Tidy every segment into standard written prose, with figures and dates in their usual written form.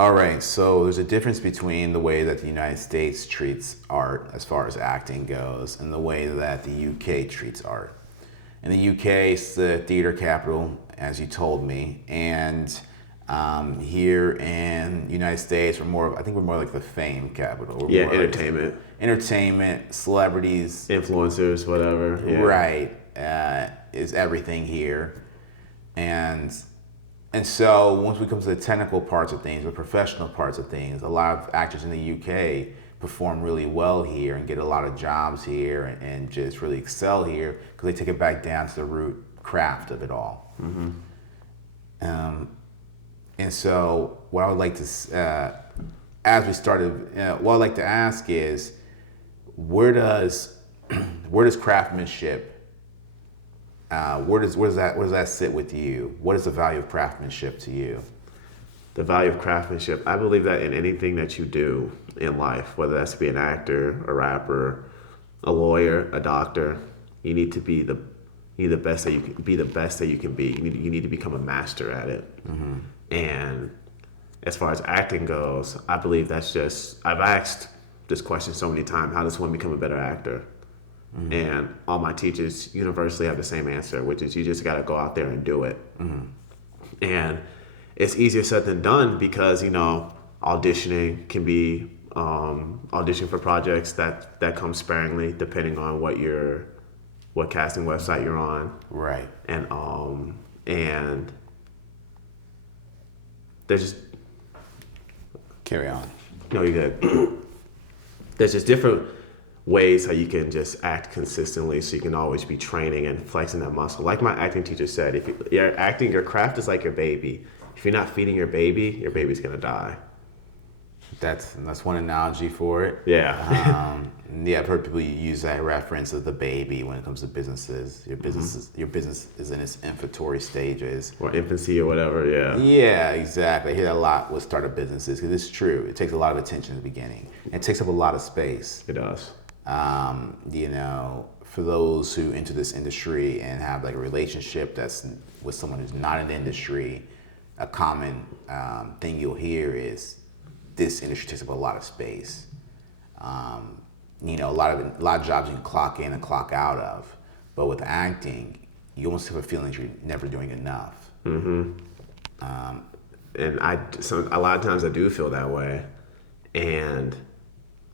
All right, so there's a difference between the way that the United States treats art as far as acting goes and the way that the UK treats art. In the UK, it's the theater capital, as you told me, and here in the United States, I think we're more like the fame capital. We're Yeah, more like entertainment, entertainment, celebrities, influencers, whatever. Yeah. right, is everything here. And and so once we come to the technical parts of things, the professional parts of things, a lot of actors in the UK perform really well here and get a lot of jobs here and just really excel here because they take it back down to the root craft of it all. Um, and so what I would like to, as we started, what I'd like to ask is, where does where does craftsmanship where does that sit with you? What is the value of craftsmanship to you? The value of craftsmanship. I believe that in anything that you do in life, whether that's to be an actor, a rapper, a lawyer, a doctor, you need to be the best that you can be. The best that you can be. You need to become a master at it. Mm-hmm. And as far as acting goes, I believe that's just. I've asked this question so many times: how does one become a better actor? Mm-hmm. And all my teachers universally have the same answer, which is you just got to go out there and do it. Mm-hmm. And it's easier said than done because, auditioning can be audition for projects that come sparingly depending on what casting website you're on. Right. And there's just carry on. No, you're good. There's just different ways how you can just act consistently so you can always be training and flexing that muscle. Like my acting teacher said, if you're acting, your craft is like your baby. If you're not feeding your baby's gonna die. That's one analogy for it. Yeah. Yeah, I've heard people use that reference of the baby when it comes to businesses. Your business is in its infantory stages. Or infancy or whatever, yeah. Yeah, exactly. I hear that a lot with startup businesses because it's true. It takes a lot of attention in the beginning. It takes up a lot of space. It does. For those who enter this industry and have like a relationship that's with someone who's not in the industry, a common thing you'll hear is this industry takes up a lot of space. A lot of jobs you can clock in and clock out of, but with acting, you almost have a feeling that you're never doing enough. Mm-hmm. And a lot of times I do feel that way, and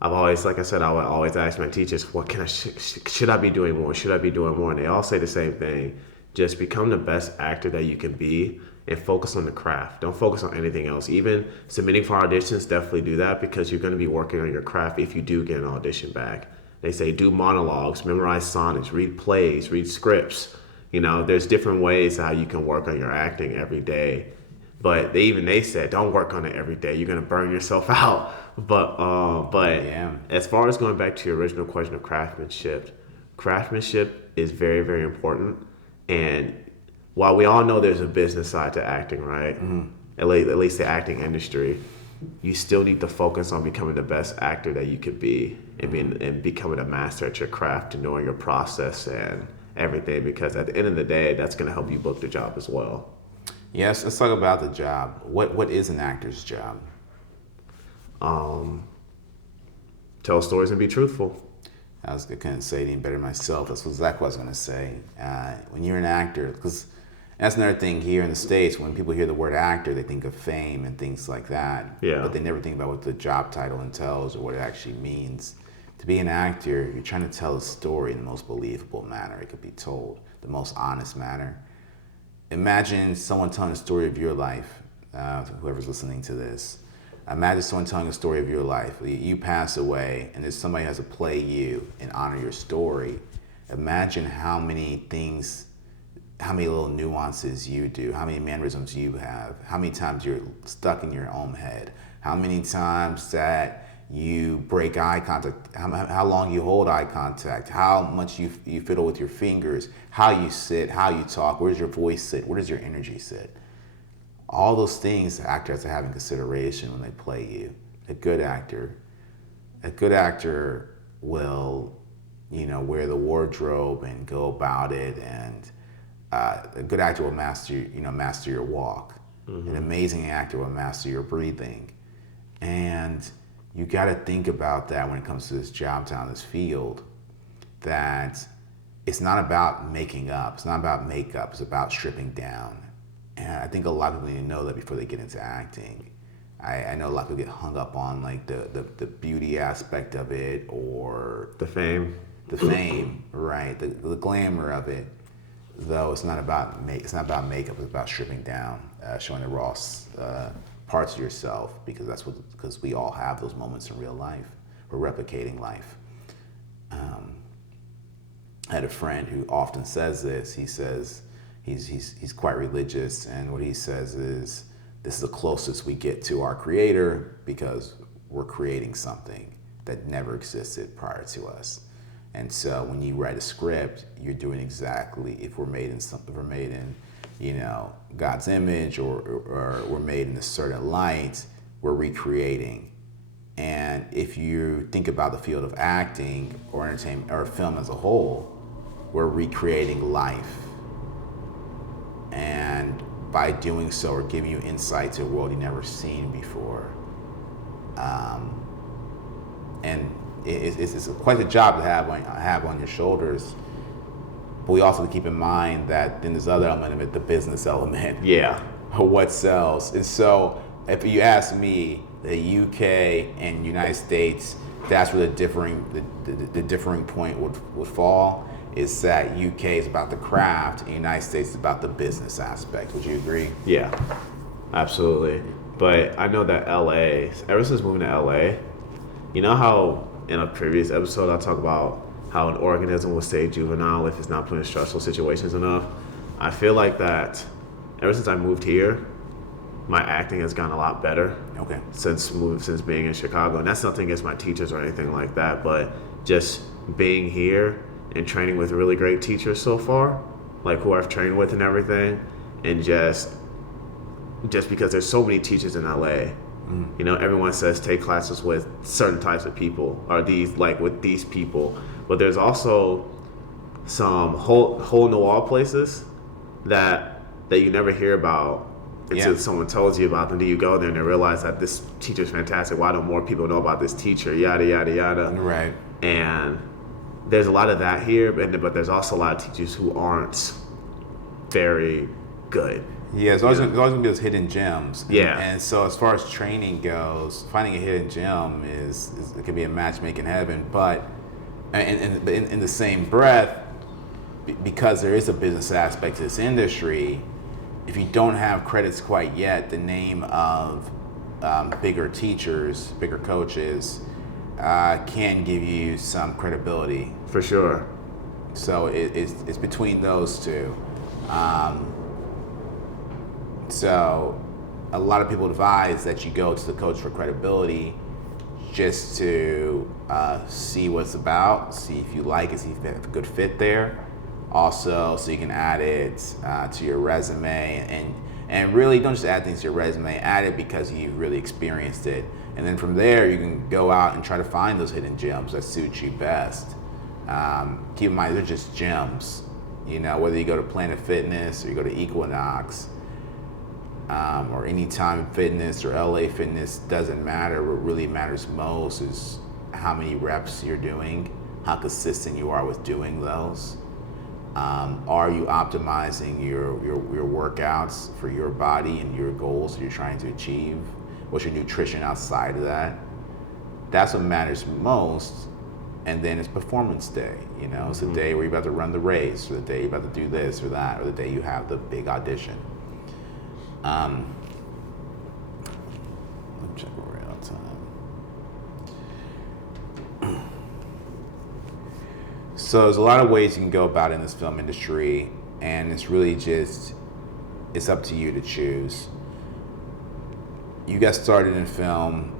I've always, like I said, I would always ask my teachers, what should I be doing more? Should I be doing more? And they all say the same thing. Just become the best actor that you can be and focus on the craft. Don't focus on anything else. Even submitting for auditions, definitely do that because you're going to be working on your craft if you do get an audition back. They say do monologues, memorize sonnets, read plays, read scripts. There's different ways how you can work on your acting every day. But they said don't work on it every day. You're going to burn yourself out. But yeah. As far as going back to your original question of craftsmanship is very, very important. And while we all know there's a business side to acting, right? Mm-hmm. At least the acting industry, you still need to focus on becoming the best actor that you could be and becoming a master at your craft and knowing your process and everything. Because at the end of the day, that's going to help you book the job as well. Yes, let's talk about the job. What is an actor's job? Tell stories and be truthful. I couldn't say it any better myself. That's exactly what I was going to say. When you're an actor, because that's another thing here in the States, when people hear the word actor, they think of fame and things like that. Yeah. But they never think about what the job title entails or what it actually means. To be an actor, you're trying to tell a story in the most believable manner it could be told, the most honest manner. Imagine someone telling a story of your life, whoever's listening to this. Imagine someone telling a story of your life. You pass away and there's somebody who has to play you and honor your story. Imagine how many things, how many little nuances you do, how many mannerisms you have, how many times you're stuck in your own head, how many times that you break eye contact, how long you hold eye contact, how much you fiddle with your fingers, how you sit, how you talk, where does your voice sit, where does your energy sit. All those things the actor has to have in consideration when they play you. A good actor will, wear the wardrobe and go about it, and a good actor will master your walk. An amazing actor will master your breathing. And you got to think about that when it comes to this job title, this field, that it's not about making up. It's not about makeup. It's about stripping down. And I think a lot of people need to know that before they get into acting. I know a lot of people get hung up on like the beauty aspect of it, or The fame. right? The glamour of it. Though it's not about makeup. It's about stripping down, showing the raw parts of yourself, because we all have those moments in real life. We're replicating life. I had a friend who often says this. He says he's quite religious, and what he says is, this is the closest we get to our creator because we're creating something that never existed prior to us. And so when you write a script, you're doing exactly, if we're made in God's image, or we're made in a certain light, we're recreating. And if you think about the field of acting or entertainment or film as a whole, we're recreating life. And by doing so, we're giving you insight to a world you've never seen before. And it's quite a job to have on your shoulders. But we also have to keep in mind that then there's other element of it, the business element. Yeah. What sells. And so if you ask me, the UK and United States, that's where the differing point would fall, is that UK is about the craft and United States is about the business aspect. Would you agree? Yeah, absolutely. But I know that LA, ever since moving to LA, you know how in a previous episode I talked about how an organism will stay juvenile if it's not put in stressful situations enough? I feel like that ever since I moved here, my acting has gotten a lot better. Okay. Since being in Chicago. And that's nothing against my teachers or anything like that, but just being here and training with really great teachers so far, like who I've trained with and everything, and just because there's so many teachers in LA, everyone says take classes with certain types of people, or with these people, but there's also some hole in the wall places that you never hear about until someone tells you about them. Do you go there and they realize that this teacher's fantastic? Why don't more people know about this teacher? Yada yada yada. Right. And there's a lot of that here, but there's also a lot of teachers who aren't very good. Yeah, there's always going to be those hidden gems. And so as far as training goes, finding a hidden gem it can be a match made in heaven. But in the same breath, because there is a business aspect to this industry, if you don't have credits quite yet, the name of bigger teachers, bigger coaches, can give you some credibility. For sure. So it's between those two. So a lot of people advise that you go to the coach for credibility, just to see what it's about, see if you like it, see if you have a good fit there. Also, so you can add it to your resume, and really don't just add things to your resume, add it because you've really experienced it. And then from there, you can go out and try to find those hidden gems that suit you best. Keep in mind, they're just gems. Whether you go to Planet Fitness or you go to Equinox, or Anytime Fitness or LA Fitness, doesn't matter. What really matters most is how many reps you're doing, how consistent you are with doing those. Are you optimizing your workouts for your body and your goals that you're trying to achieve? What's your nutrition outside of that? That's what matters most. And then it's performance day. It's the day where you're about to run the race, or the day you're about to do this or that, or the day you have the big audition. Let me check where we're out of time. So there's a lot of ways you can go about it in this film industry, and it's really it's up to you to choose. You got started in film.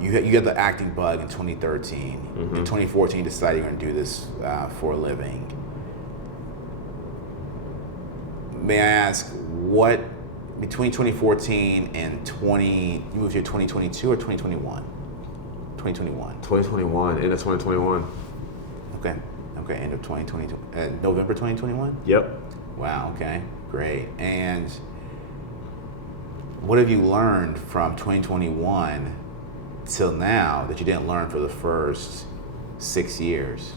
You got the acting bug in 2013. In 2014, you decided you're going to do this for a living. May I ask, what between 2014 and you moved here 2022 or 2021? 2021. 2021, end of 2021. Okay, end of 2022. November 2021? Yep. Wow, okay, great. And What have you learned from 2021 till now that you didn't learn for the first 6 years?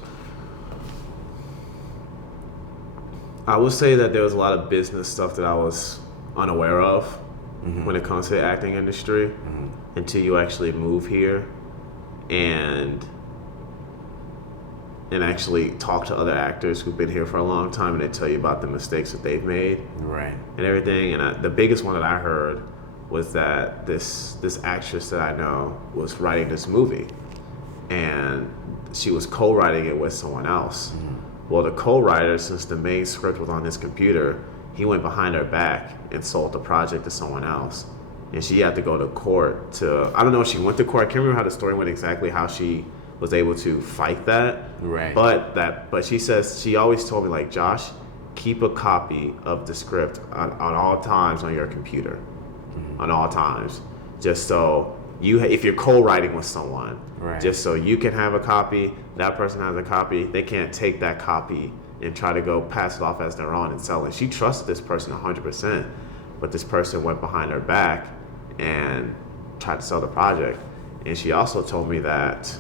I would say that there was a lot of business stuff that I was unaware of when it comes to the acting industry until you actually move here and actually talk to other actors who've been here for a long time, and they tell you about the mistakes that they've made Right. and everything. And the biggest one that I heard was that this actress that I know was writing this movie, and she was co-writing it with someone else. Well, the co-writer, since the main script was on his computer, he went behind her back and sold the project to someone else. And she had to go to court to, I don't know if she went to court, I can't remember how the story went exactly, how she was able to fight that. Right. But she says, she always told me, like, Josh, keep a copy of the script on all times on your computer. On all times. Just so if you're co-writing with someone, Right. just so you can have a copy, that person has a copy, they can't take that copy and try to go pass it off as their own and sell it. She trusted this person 100%, but this person went behind her back and tried to sell the project. And she also told me that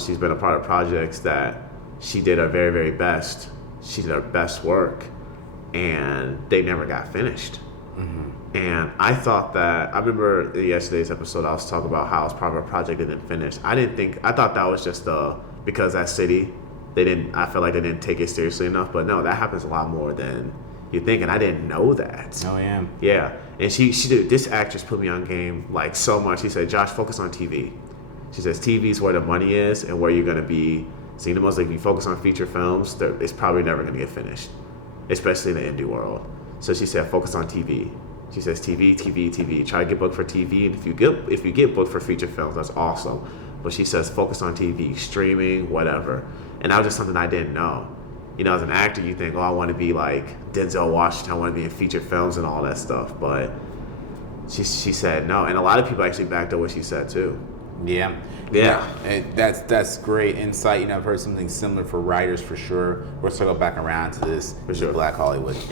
she's been a part of projects that she did her very, very best. She did her best work, and they never got finished. And I thought that, I remember in yesterday's episode, I was talking about how it's part of a project that didn't finish. I thought that was just because that city, I felt like they didn't take it seriously enough. But no, that happens a lot more than you think, and I didn't know that. Oh, yeah. Yeah, and she did, this actress put me on game like so much. She said, Josh, focus on TV. She says, TV is where the money is and where you're going to be seeing the most. Like, if you focus on feature films, it's probably never going to get finished, especially in the indie world. So she said, focus on TV. She says, TV, TV, TV. Try to get booked for TV, and if you get booked for feature films, that's awesome. But she says, focus on TV, streaming, whatever. And that was just something I didn't know. You know, as an actor, you think, oh, I want to be like Denzel Washington, I want to be in feature films and all that stuff. But she said no, and a lot of people actually backed up what she said too. Yeah. Yeah. And that's great insight. You know, I've heard something similar for writers for sure. We'll circle back around to this For sure. Black Hollywood.